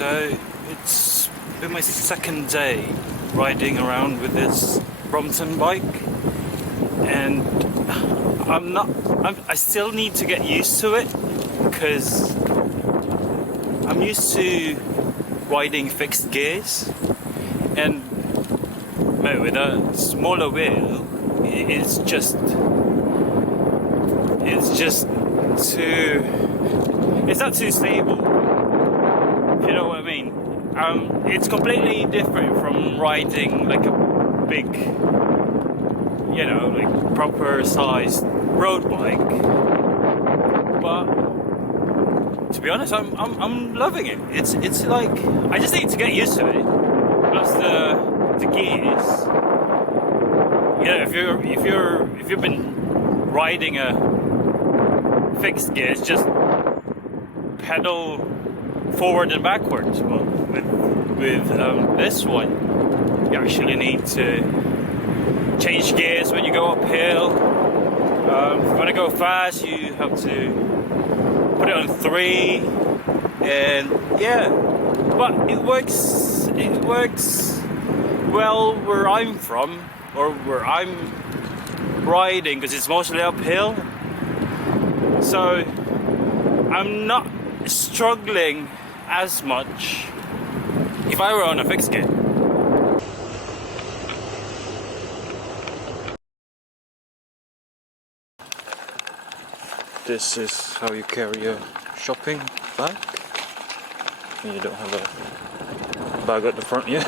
So it's been my second day riding around with this Brompton bike, and I still need to get used to it because I'm used to riding fixed gears, and with a smaller wheel it's just it's not too stable, if you know what I mean. It's completely different from riding like a big, like proper sized road bike. But to be honest, I'm loving it. It's like I just need to get used to it. Plus the gears. If you've been riding a fixed gear, it's just pedal forward and backwards. Well, with this one, you actually need to change gears when you go uphill. If you want to go fast, you have to put it on 3, and yeah. But it works well where I'm from, or where I'm riding, because it's mostly uphill. So I'm not struggling as much if I were on a fixed gear. This is how you carry a shopping bag. You don't have a bag at the front yet.